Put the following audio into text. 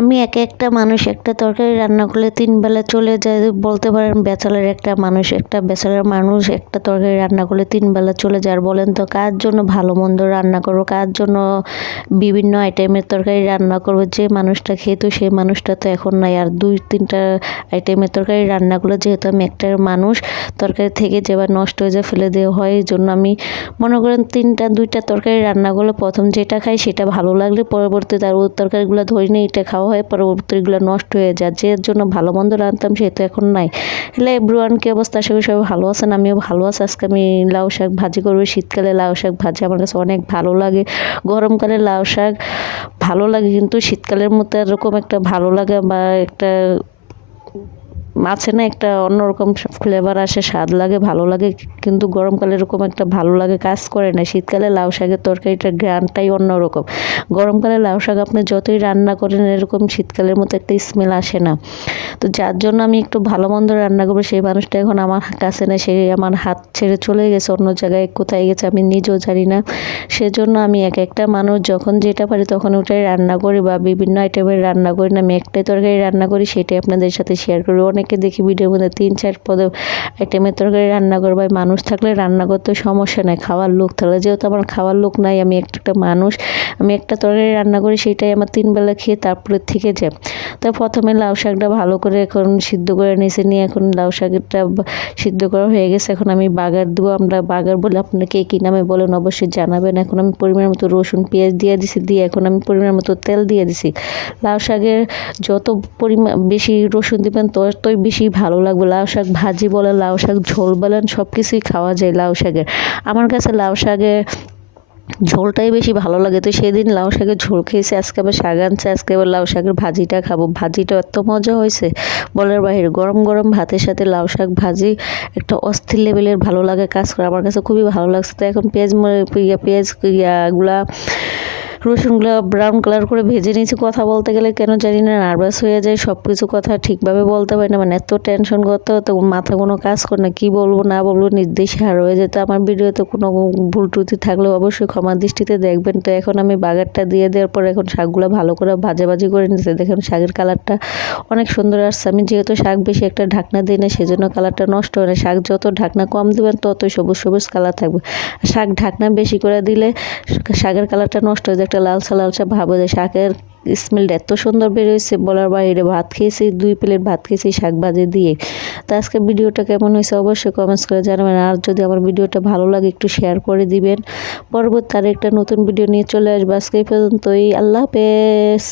আমি একটা মানুষ একটা তরকারি রান্না করলে 3 বেলা চলে যায় বলতে পারেন। ব্যাচেলর একটা মানুষ একটা তরকারি রান্না করলে 3 বেলা চলে যায়। আর বলেন তো কার জন্য ভালো মন্দ রান্না করবো, কার জন্য বিভিন্ন আইটেমের তরকারি রান্না করবো? যে মানুষটা খেতো সেই মানুষটা তো এখন নাই। আর 2-3টা আইটেমের তরকারি রান্না করলে যেহেতু আমি একটা মানুষ, তরকারি থেকে যেবার নষ্ট হয়ে যায় ফেলে দেওয়া হয়। এই জন্য আমি মনে করেন 2টা তরকারি রান্না করলে প্রথম যেটা খাই সেটা ভালো লাগলে পরবর্তীতে আর ওই তরকারিগুলো ধরে নিয়ে এটা খাওয়া হয়, পরবর্তীগুলো নষ্ট হয়ে যায়। যে জন্য ভালো মন্দ রাঁধতাম সে তো এখন নাই। হ্যালো এভরিওয়ান, কি অবস্থা? আশা করি সবাই ভালো আছেন, আমিও ভালো আছি। আজকে আমি লাউ শাক ভাজি করবো। শীতকালে লাউ শাক ভাজি আমার কাছে অনেক ভালো লাগে। গরমকালে লাউ শাক ভালো লাগে কিন্তু শীতকালের মধ্যে এরকম একটা ভালো লাগে বা একটা আছে না, একটা অন্যরকম ফ্লেভার আসে, স্বাদ লাগে, ভালো লাগে। কিন্তু গরমকালে এরকম একটা ভালো লাগে কাজ করে না। শীতকালে লাউ শাকের তরকারিটার ঘ্রাণটাই অন্যরকম। গরমকালে লাউ শাক আপনি যতই রান্না করেন এরকম শীতকালের মতো একটা স্মেল আসে না। তো যার জন্য আমি একটু ভালো মন্দ রান্না করবো সেই মানুষটা এখন আমার কাছে না, সে আমার হাত ছেড়ে চলে গেছে অন্য জায়গায়। কোথায় গেছে আমি নিজেও জানি না। সেজন্য আমি একটা মানুষ যখন যেটা পারি তখন ওটাই রান্না করি বা বিভিন্ন আইটেমের রান্না করি না। আমি একটাই তরকারি রান্না করি, সেটাই আপনাদের সাথে শেয়ার করি। অনেকে দেখি ভিডিওর মধ্যে 3-4 পদ আইটেমের তরকারি রান্না করে। ভাই মানুষ থাকলে রান্না করতে সমস্যা নাই, খাওয়ার লোক থাকলে। যেহেতু আমার খাওয়ার লোক নাই, আমি একটা মানুষ, আমি একটা তরকারি রান্না করি সেটাই আমার 3 বেলা খেয়ে তারপরে থেকে যায়। তো প্রথমে লাউ শাকটা ভালো করে এখন সিদ্ধ করে নিয়ে এখন লাউ শাকটা সিদ্ধ করা হয়ে গেছে। এখন আমি বাগার দেবো। আমরা বাগার বলে আপনারা কে কী নামে বলেন অবশ্যই জানাবেন। এখন আমি পরিমাণ মতো রসুন পেঁয়াজ দিয়ে দিছি, দিয়ে এখন আমি পরিমাণ মতো তেল দিয়ে দিছি। লাউ শাকের যত পরিমাণ বেশি রসুন দিবেন ততই বেশি ভালো লাগবে। লাউ শাক ভাজি বলেন, লাউ শাক ঝোল বলেন, সব কিছুই খাওয়া যায় লাউ শাকের। আমার কাছে লাউ শাকের ঝোলটাই বেশি ভালো লাগে। তো সেদিন লাউ শাকের ঝোল খেয়েছি, আজকে আবার শাক আনছে, আজকে আবার লাউ শাকের ভাজিটা খাবো। ভাজিটা এত মজা হয়েছে বলার বাহিরে। গরম গরম ভাতের সাথে লাউ শাক ভাজি একটা অস্থির লেভেলের ভালো লাগে কাজ করে। আমার কাছে খুবই ভালো লাগছে। তো এখন পেঁয়াজ গুলা রসুনগুলো ব্রাউন কালার করে ভেজে নিয়েছি। কথা বলতে গেলে কেন জানি না নার্ভাস হয়ে যায়, সব কিছু কথা ঠিকভাবে বলতে পারি না। মানে এত টেনশন করতে হতো, মাথা কোনো কাজ করে না, কী বলবো না বলবো নির্দেশে হার হয়ে যেত। আমার ভিডিওতে কোনো ভুল ত্রুটি থাকলেও অবশ্যই ক্ষমা দৃষ্টিতে দেখবেন। তো এখন আমি বাগারটা দিয়ে দেওয়ার পর এখন শাকগুলো ভালো করে ভাজি করে নিতে। দেখুন শাকের কালারটা অনেক সুন্দর আসছে। আমি যেহেতু শাক বেশি একটা ঢাকনা দিই না সেজন্য কালারটা নষ্ট হয় না। শাক যত ঢাকনা কম দেবেন ততই সবুজ সবুজ কালার থাকবে। শাক ঢাকনা বেশি করে দিলে শাকের কালারটা নষ্ট হয়ে যায়, একটা লালচা লালচা ভাব হয়ে যায়। শাকের স্মেলটা এত সুন্দর বেরোয়েছে বলার বাইরে। ভাত খেয়েছি, 2 প্লেট ভাত খেয়েছি শাক ভাজি দিয়ে। তো আজকে ভিডিওটা কেমন হয়েছে অবশ্যই কমেন্টস করে জানাবেন। আর যদি আমার ভিডিওটা ভালো লাগে একটু শেয়ার করে দিবেন। পরবর্তী আরেকটা নতুন ভিডিও নিয়ে চলে আসবো। আজকে এই পর্যন্তই। আল্লাহ হাফেজ।